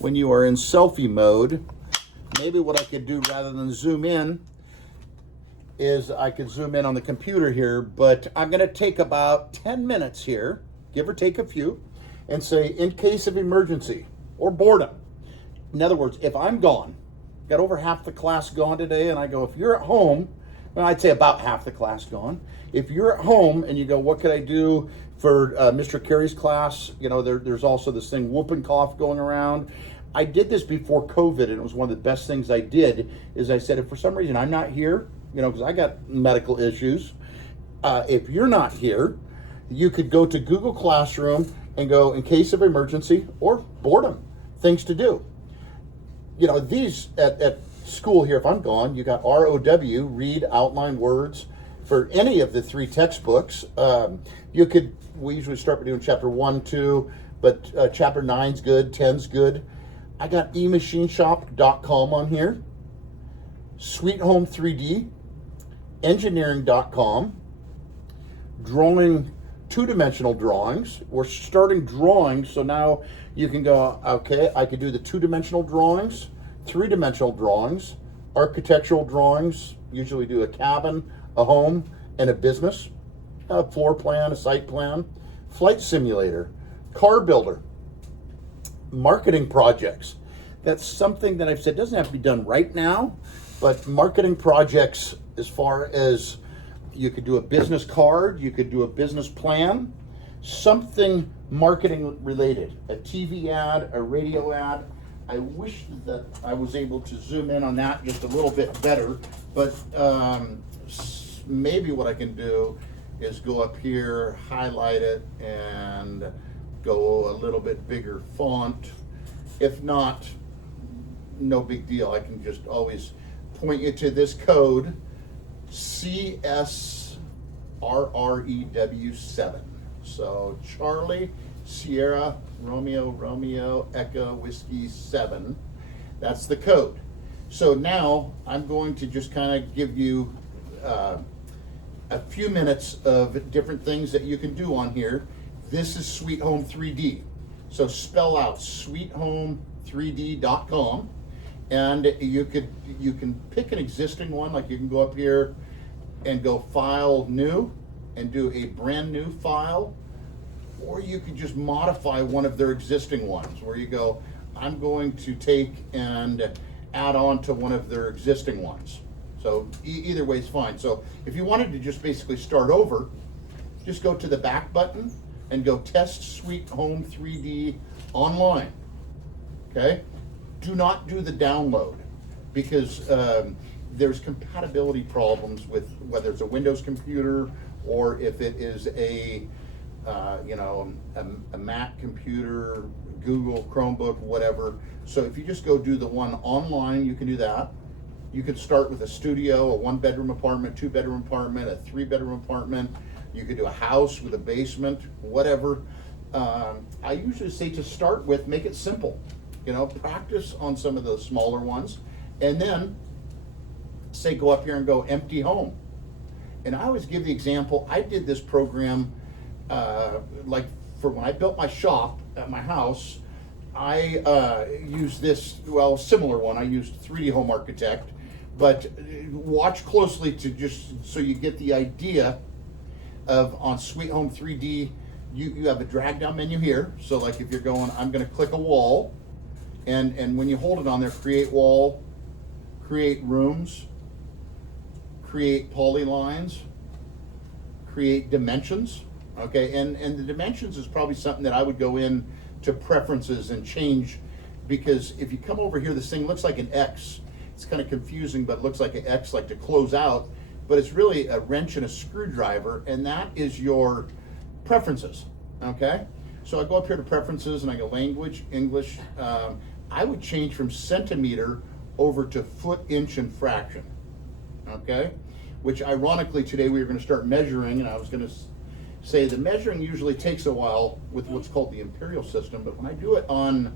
when you are in selfie mode, maybe what I could do rather than zoom in is I could zoom in on the computer here, but I'm going to take about 10 minutes here, give or take a few, and say in case of emergency or boredom. In other words, if I'm gone, got over half the class gone today, and I go, if you're at home, well, I'd say about half the class gone. If you're at home and you go, what could I do for Mr. Carey's class? You know, there's also this thing, whooping cough going around. I did this before COVID, and it was one of the best things I did, is I said, if for some reason I'm not here, you know, because I got medical issues, if you're not here, you could go to Google Classroom and go, in case of emergency or boredom, things to do. You know, these at school here, if I'm gone, you got ROW, read, outline words, for any of the 3 textbooks. We usually start by doing chapter 1, 2, but chapter 9's good, 10's good. I got emachineshop.com on here, Sweet Home 3D, engineering.com, drawing, 2-dimensional drawings. We're starting drawings, so now you can go, okay, I could do the 2-dimensional drawings, 3-dimensional drawings, architectural drawings, usually do a cabin, a home, and a business, a floor plan, a site plan, flight simulator, car builder, marketing projects. That's something that I've said doesn't have to be done right now, but marketing projects, as far as you could do a business card, you could do a business plan, something marketing related, a TV ad, a radio ad. I wish that I was able to zoom in on that just a little bit better, but maybe what I can do is go up here, highlight it, and go a little bit bigger font. If not, no big deal. I can just always point you to this code, CSRREW7. So Charlie, Sierra, Romeo, Echo, Whiskey 7. That's the code. So now I'm going to just kind of give you a few minutes of different things that you can do on here. This is Sweet Home 3D. So spell out sweethome3d.com, and you can pick an existing one, like you can go up here and go File New and do a brand new file, or you could just modify one of their existing ones where you go, I'm going to take and add on to one of their existing ones. So either way is fine. So if you wanted to just basically start over, just go to the back button and go Test Sweet Home 3D online. Okay? Do not do the download, because there's compatibility problems with whether it's a Windows computer or if it is a Mac computer, Google Chromebook, whatever. So if you just go do the one online, you can do that. You could start with a studio, a 1-bedroom apartment, 2-bedroom apartment, a 3-bedroom apartment. You could do a house with a basement, whatever. I usually say to start with, make it simple. You know, practice on some of the smaller ones, and then say go up here and go empty home. And I always give the example, I did this program like for when I built my shop at my house. I used this, well, similar one. I used 3D Home Architect, but watch closely to just so you get the idea of on Sweet Home 3D, you have a drag down menu here. So like if you're going, I'm going to click a wall, and when you hold it on there, create wall, create rooms, create polylines, create dimensions. Okay, and the dimensions is probably something that I would go in to preferences and change, because if you come over here, this thing looks like an X. It's kind of confusing, but it looks like an X, like to close out, but it's really a wrench and a screwdriver, and that is your preferences. Okay, so I go up here to preferences and I go language, English. I would change from centimeter over to foot, inch, and fraction. Okay, which ironically today we were going to start measuring, and I was going to say the measuring usually takes a while with what's called the imperial system, but when I do it on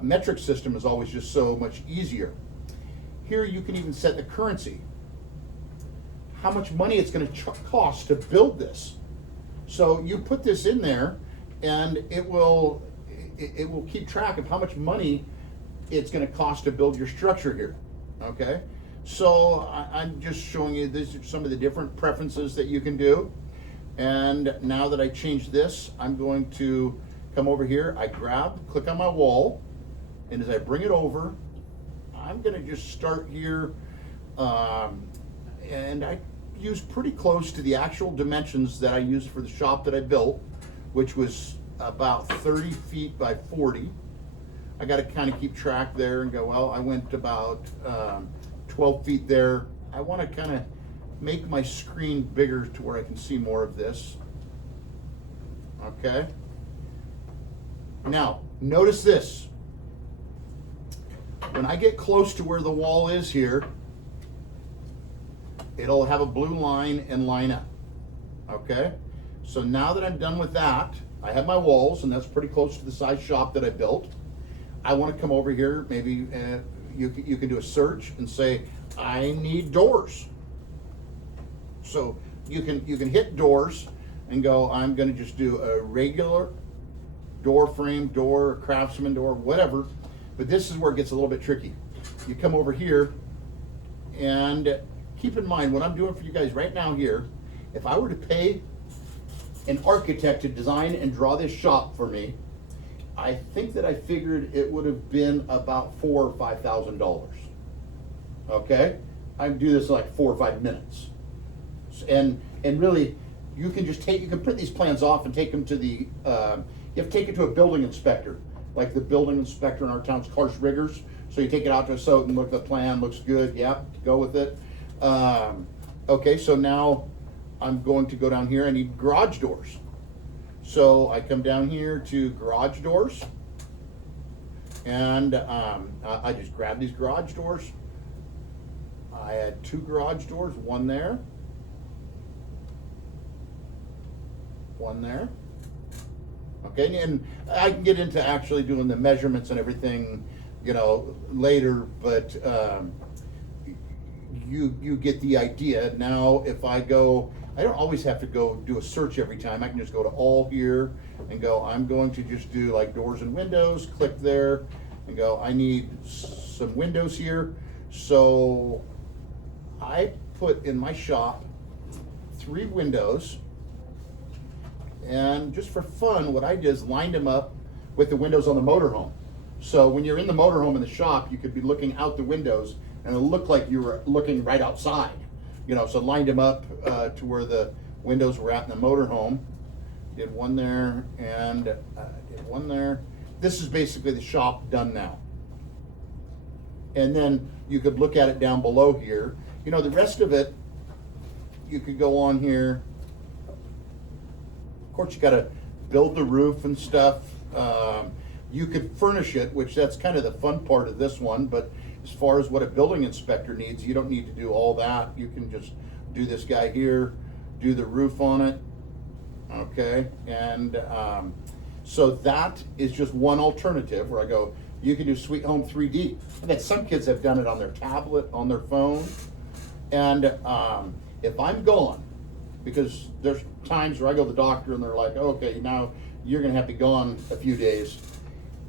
metric system, is always just so much easier. Here you can even set the currency, how much money it's going to cost to build this. So you put this in there, and it will it will keep track of how much money it's going to cost to build your structure here. Okay, so I'm just showing you these are some of the different preferences that you can do. And now that I changed this, I'm going to come over here. I click on my wall, and as I bring it over, I'm going to just start here, and I use pretty close to the actual dimensions that I used for the shop that I built, which was about 30 feet by 40. I got to kind of keep track there and go, well, I went about 12 feet there. I want to kind of make my screen bigger to where I can see more of this. Okay. Now, notice this. When I get close to where the wall is here, it'll have a blue line and line up. Okay. So now that I'm done with that, I have my walls, and that's pretty close to the size shop that I built. I want to come over here, maybe you can do a search and say, I need doors. So you can hit doors and go, I'm going to just do a regular door frame door, craftsman door, whatever. But this is where it gets a little bit tricky. You come over here, and keep in mind what I'm doing for you guys right now here. If I were to pay an architect to design and draw this shop for me, I think that I figured it would have been about $4,000 or $5,000. Okay, I do this in like 4 or 5 minutes, and really, you can print these plans off and take them to the. You have to take it to a building inspector, like the building inspector in our town's Karsh Riggers. So you take it out to a SOT and look at the plan, looks good, yeah, go with it. Okay, so now I'm going to go down here. I need garage doors. So I come down here to garage doors, and I just grab these garage doors. I had 2 garage doors, one there, one there. Okay, and I can get into actually doing the measurements and everything, later, but you get the idea. Now, if I don't always have to go do a search every time. I can just go to all here and go, I'm going to just do like doors and windows, click there and go, I need some windows here. So I put in my shop 3 windows, and just for fun, what I did is lined them up with the windows on the motorhome. So when you're in the motorhome in the shop, you could be looking out the windows and it looked like you were looking right outside. So lined them up to where the windows were at in the motorhome. Did one there and did one there. This is basically the shop done now. And then you could look at it down below here. The rest of it, you could go on here. Of course, you got to build the roof and stuff. You could furnish it, which that's kind of the fun part of this one. But as far as what a building inspector needs, you don't need to do all that. You can just do this guy here, do the roof on it. Okay, and so that is just one alternative where I go, you can do Sweet Home 3D. And then some kids have done it on their tablet, on their phone. And if I'm gone, because there's times where I go to the doctor and they're like, okay, now you're gonna have to be gone a few days.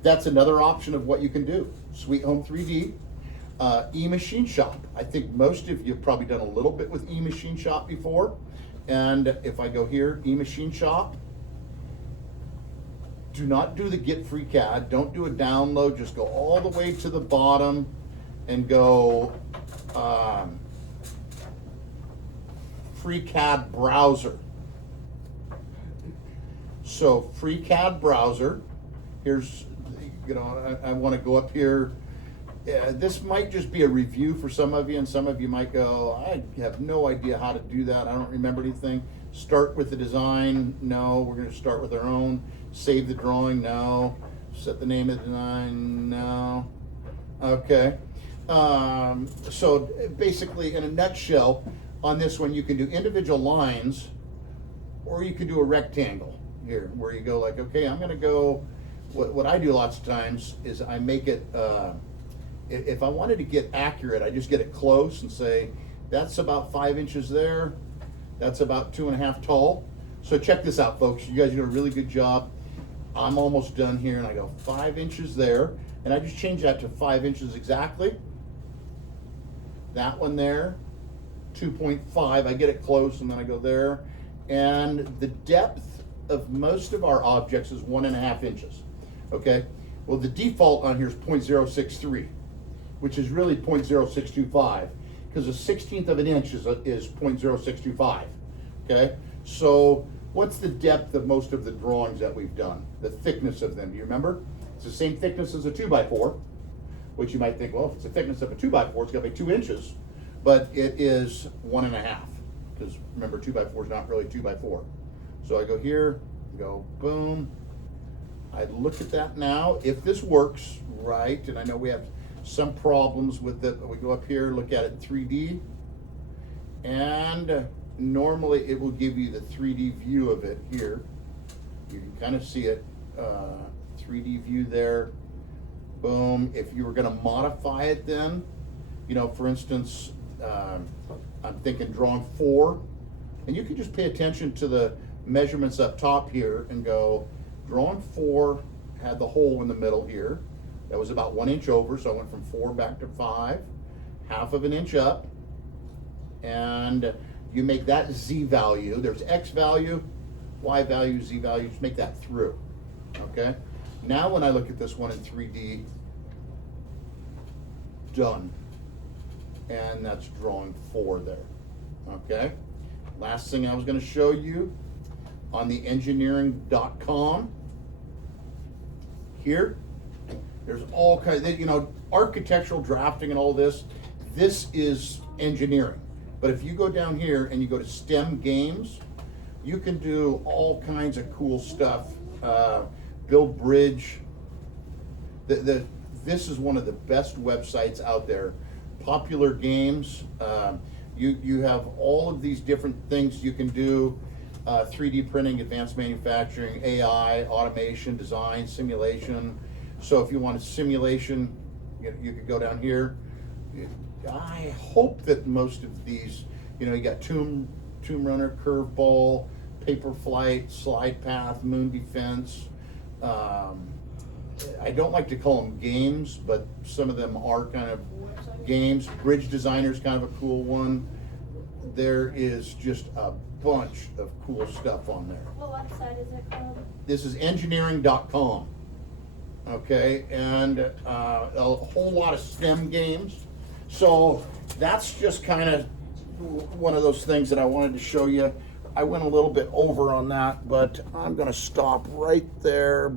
That's another option of what you can do. Sweet Home 3D, eMachine Shop. I think most of you have probably done a little bit with eMachine Shop before. And if I go here, eMachine Shop, do not do the Get Free CAD. Don't do a download. Just go all the way to the bottom and go Free CAD Browser. So Free CAD Browser. Here's, I want to go up here. This might just be a review for some of you, and some of you might go, I have no idea how to do that. I don't remember anything. Start with the design. No, we're going to start with our own. Save the drawing. No. Set the name of the design. No. Okay. So basically, in a nutshell, on this one, you can do individual lines, or you can do a rectangle here, where you go like, okay, I'm going to go. What I do lots of times is I make it. If I wanted to get accurate, I just get it close and say, that's about 5 inches there. That's about 2.5 tall. So check this out, folks. You guys do a really good job. I'm almost done here, and I go 5 inches there, and I just change that to 5 inches exactly. That one there, 2.5, I get it close, and then I go there. And the depth of most of our objects is 1.5 inches, okay? Well, the default on here is 0.063, which is really 0.0625, because a 1/16 of an inch is 0.0625, okay? So what's the depth of most of the drawings that we've done? The thickness of them, do you remember? It's the same thickness as a 2x4, which you might think, well, if it's the thickness of a 2x4, it's gotta be 2 inches, but it is 1.5, because remember, 2x4 is not really 2x4. So I go here, go boom. I look at that now. If this works right, and I know we have some problems with it, but we go up here, look at it in 3D, and normally it will give you the 3D view of it here. You can kind of see it, 3D view there. Boom. If you were going to modify it then, you know, for instance, I'm thinking drawing 4, and you can just pay attention to the measurements up top here and go, drawing 4 had the hole in the middle here. That was about 1 inch over, so I went from 4 back to 5, 1/2 inch up, and you make that Z value. There's X value, Y value, Z value, just make that through, okay? Now when I look at this one in 3D, done. And that's drawing 4 there, okay? Last thing I was gonna show you on the engineering.com, here, there's all kinds of, you know, architectural drafting and all this is engineering. But if you go down here and you go to STEM games, you can do all kinds of cool stuff. Build bridge. This is one of the best websites out there. Popular games. You have all of these different things you can do. 3D printing, advanced manufacturing, AI, automation, design, simulation. So if you want a simulation, you could go down here. I hope that most of these, you know, you got Tomb Runner, Curveball, Paper Flight, Slide Path, Moon Defense. I don't like to call them games, but some of them are kind of games. Bridge Designer's kind of a cool one. There is just a bunch of cool stuff on there. What website is it called? This is engineering.com. Okay, and a whole lot of STEM games. So that's just kind of one of those things that I wanted to show you. I went a little bit over on that, but I'm going to stop right there.